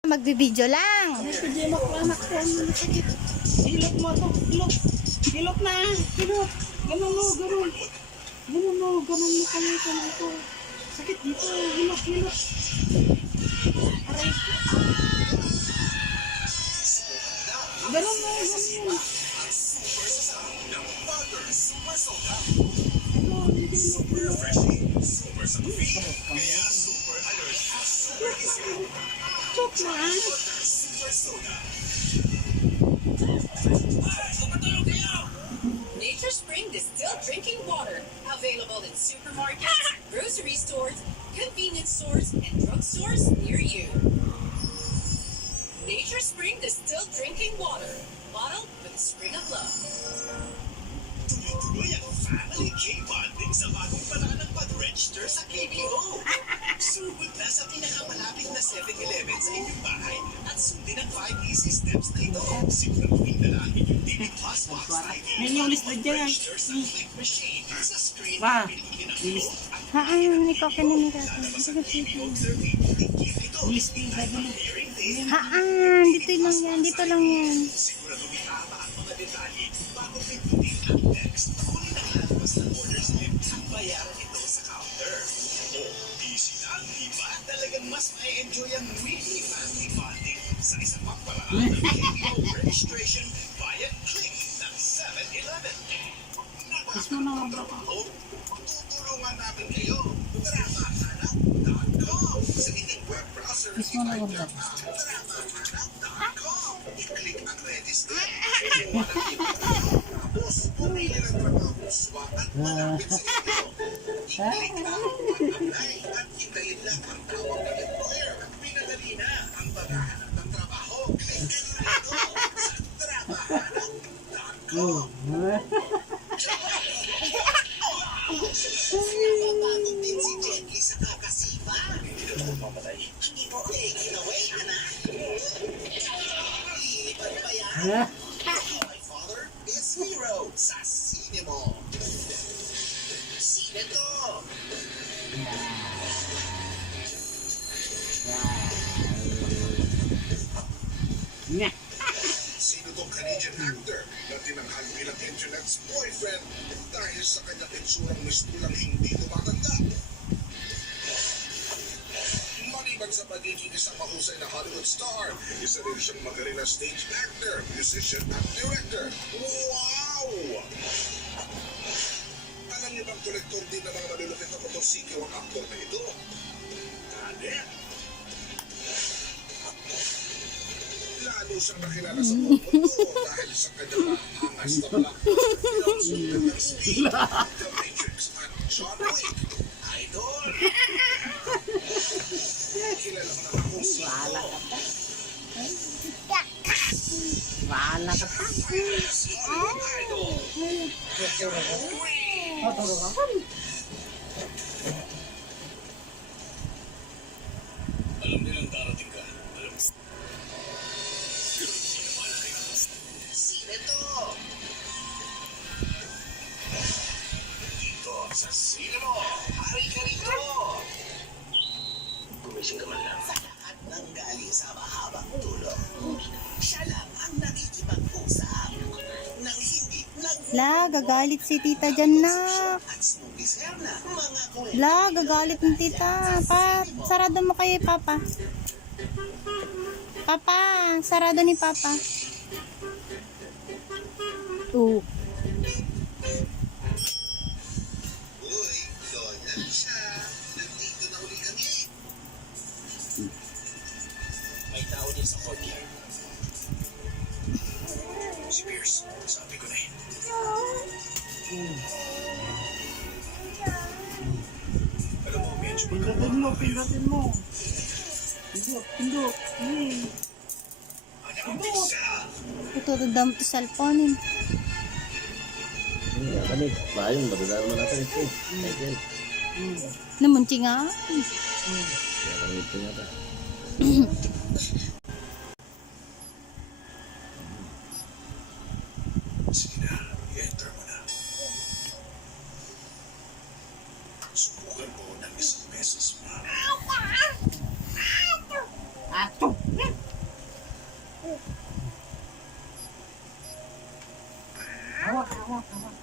Magbibideo lang. Pijama ko anak ko. Ano sakit? Hilot mo to. Hilot. Hilot na. Hilot. Ganun mo. Ganun. Ganun mo. Ganun mo kami. Ganun ko. Sakit dito. Hilot. Hilot. Aray ko. Ganun mo. Ganun mo. Chok na. Nature Spring distilled drinking water. Available in supermarkets, grocery stores, convenience stores, and drugstores near you. Nature Spring distilled drinking water. Bottled with a spring of love. Tuloy-tuloy ang family K-bonding sa bagong paraan ng pag-register sa KBO. Sugod na sa pinakamalapit na 7-Eleven sa inyong bahay at sundin ang 5 easy steps na ito. Siguraduhin na lang inyong TV Plus Box ID. May yung list na dyan. Register sa click machine. Sa screen, Ma, piliin ang ito. Haan, ikaw kanina ka. Lalabas ang KBO survey. Tingin ito. list na dyan. Hearing day. Haan, dito lang yan. Dito lang yan. Siguraduhin tama ang mga detalye bago pindutin ang next. Kunin ang lalabas ng order slip at bayaran ito sa counter. Easy lang, diba? Talagang mas ma-enjoy ang mini family bonding sa isang pang paraan ng KBO registration via click ng 7-Eleven. Gusto mo na nga ba? Tutulungan namin kayo. Dramahanap.com sa inyong web browser. Gusto mo na nga ba? Dramahanap.com. I-click ang register. Tapos, pumili ng trabaho, swak at malapit sa inyo. I-click ang apply at hintayin lang ang tawag ng employer. Pinadali na ang paghahanap ng trabaho. Click nyo ito sa dramahanap.com. Napapagod din si Jetly sa kakasiba. Hindi na ako mamatay. Hindi mo taken away, anak. Lilipan ba yan? My father is hero sa sine mo. Sine to. Nya. Sino tong Canadian actor na tinanghal bilang internet's boyfriend dahil sa kanyang itsurang mistulang hindi tumatanda? Maliban sa pagiging isang mahusay na Hollywood star, isa rin siyang magaling na stage actor, musician at director. Wow! Alam niyo bang kolektor din ng mga malulupit na motorsiklo ang aktor na ito? Anet! Lalo siyang nakilala sa buong mundo dahil sa kanyang angas na black ng Speed, The Matrix at John Wick. Idol! Kilala mo naman kung sino. Wala ka pa. Wala ka pa. Sino Idol? Alam nilang darating ka. Alam mo. Pero hindi na mahal kayo. Sino to? Dito sa sino mo. Hari ka rito. Gumising ka man lang. Sa lahat ng galing sa mahabang tulog, siya lang ang nakikipag-usap. Nang hindi La, gagalit si tita dyan na. at smoothies na mga kwento. La, gagalit ng tita. Sarado mo kayo, Papa. Papa, sarado ni Papa. Uy, Lola siya. Nandito na uli kami. May tao din sa courtyard. Si Pierce, sabi ko na yun. Alam mo, medyo Pindutin mo, pindutin mo. Pindut, pindut. Ano ang bisa? Ito, dadam to cellphone. Kami, bayang madadaan mo natin ito. Michael. Namunti nga. Kaya kami ito yata. Sige na, i-enter mo na. Subukan mo ng isang beses pa. Ato. Hawak, hawak, hawak.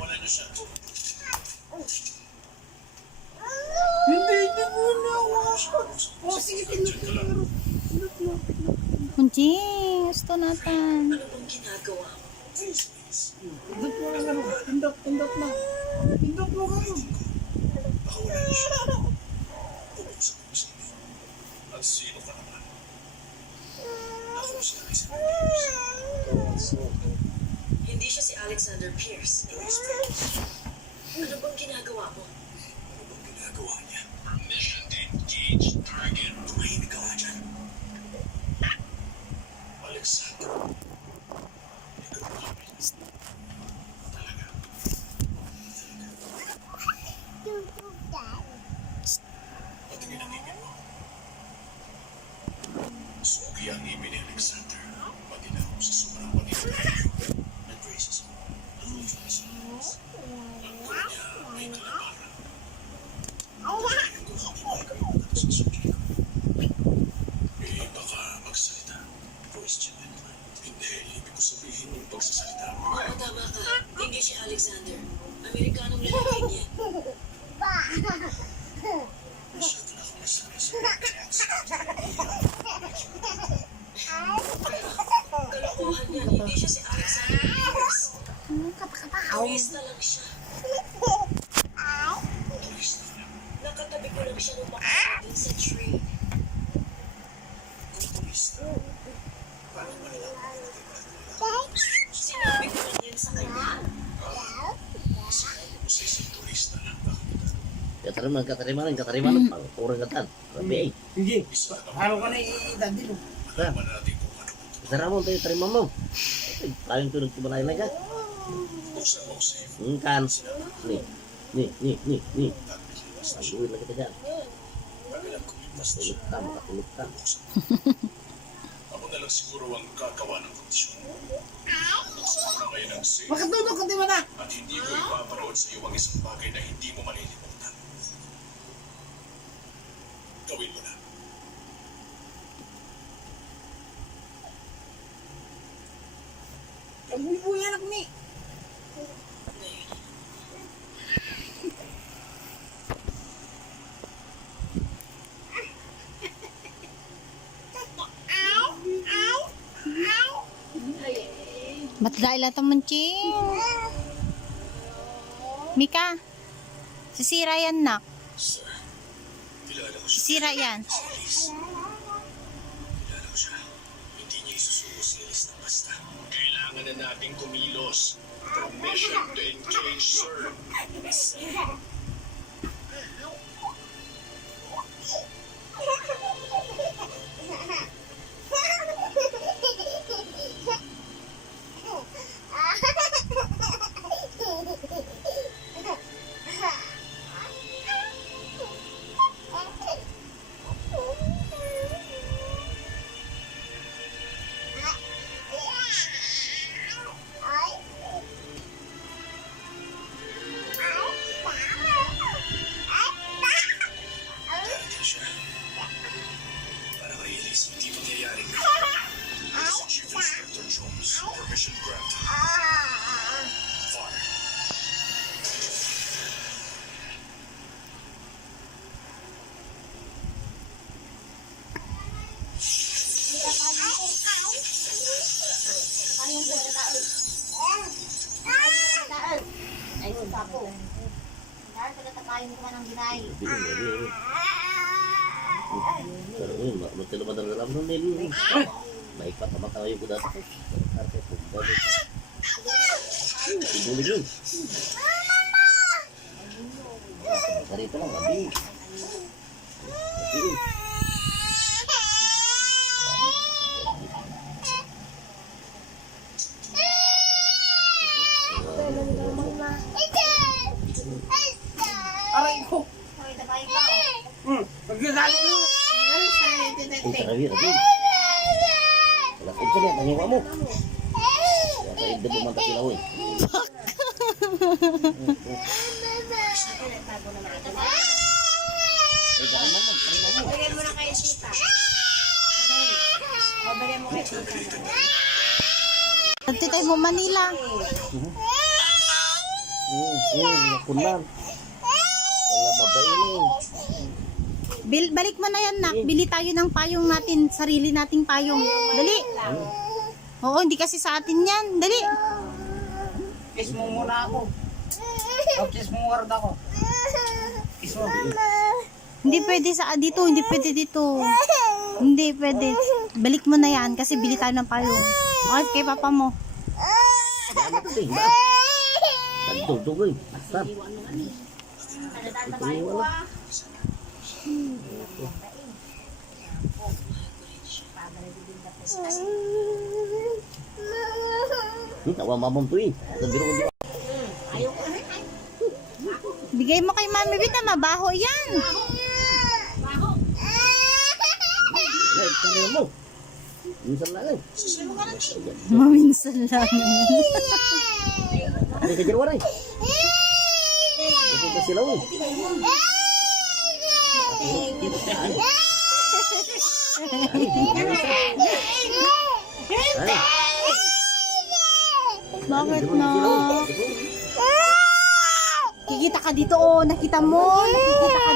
Wala na siya. Hindi mo na hawakan. Oh, sige, pinot mo. Pinot mo. Kunjing, gusto natin. Ano bang ginagawa mo? Pindot mo lang ano. Pindot, pindot na. Pindot mo ano. Baka wala na siya. Pumusap mo sa inyo. At sino ka naman? Ako si Alexander Pierce. Hindi siya si Alexander Pierce. Ano bang ginagawa mo? Ano bang ginagawa niya? Mission to engage target. Tumahimik ka nga dyan. Alexander. Ikaw kami. Talaga. Patingin ang ngipin mo. Sugi ang ngipin ni Alexander. Pati na ako sa sobrang panigurado. Nag-braces mo. Nag-braces. Ang kuya niya may kalabaran. Kaya kung kami makikita sa sugi ko. Eh, baka magsalita. Voice channel. Hindi, ibig ko sabihin yung pagsasalita mo. Oo, tama ka. Hindi si Alexander. Amerikanong lalaki niya. Masyado na ako nasanay sa Kalokohan yan. Hindi siya si Alexander Pierce. Turista lang siya. turista na. Nakatabi ko lang siya nung makakita dun sa train. Kung turista, paano malalaman ko na tayo Sinabi ko lang yan sa kanya. sinabi mo sa isang turista lang. Bakit Katarimanan, pang kurang katan. Rabi eh. Sige. Araw ka na iidad din. malaman natin kung ano. Saramon tayo tarima mo. Tayong tulog sa balay na ka. Buksan mo safe. Kan. Ni. Tapos Pag-uwi na kita dyan. pagalang kumipas na siya. Tulog ka, makatulog ka. Buksan mo. Ako na lang siguro ang kagawa ng kondisyon. Buksan mo na ngayon ang safe. Makatulog ka, di ba na? At hindi ko ipaparoon sa iyo ang isang bagay na hindi mo malilimutan. Gawin mo na. Ang bubuyan ako ni. Ba't dahil ito munching? Mika, sisira yan nak. Sir, kilala ko siya. Sisira yan. Si Elise. Kilala ko siya. Hindi niya isusuko si Elise ng basta. Kailangan na nating kumilos. Permission to engage, sir. Dahil siya. Para kay Elise, hindi mangyayaring. Ito si Chief Inspector Jones. Permission granted. Fire. Ay, suka po. Dahil pagkatakayin ko ng ginay. Pero yun, matilo ba dalam nun nil? Naipatamat tayo ko dati. Arte po, bago. Ibulig yun. Sarito lang, gabi. Gabi. Aray ko. Hoy, takayin ka. Pagkakali mo. Ano sa Ay, itete? tarabi, rabi. Wala ko dyan, tangiwa mo. Kaya kayo din mo mantakilaw eh. Bigyan mo na kay tita. O, bigyan mo kay tita. Dito tayo mo Manila. Nakunan. Wala mabayin. Balik mo na yan, nak. Bili tayo ng payong natin. Sarili nating payong. Dali. Oo, hindi kasi sa atin yan. Dali. Kiss mo muna ako. Kiss mo word ako. Kiss mo. Hindi pwede sa dito. Hindi pwede dito. Hindi pwede. Balik mo na yan kasi bili tayo ng payong. Okay, kay papa mo. Nagdudugoy. Basta. Tawa mamam to eh. Biro ko di ba? Bigay mo kay Mami Vita, mabaho yan. Ay, kaya mo. Minsan lang eh. Maminsan lang. Hindi ka jarwara eh. Pupunta sila eh. Bakit na? Kikita ka dito, oh. Nakita mo. Nakikita ka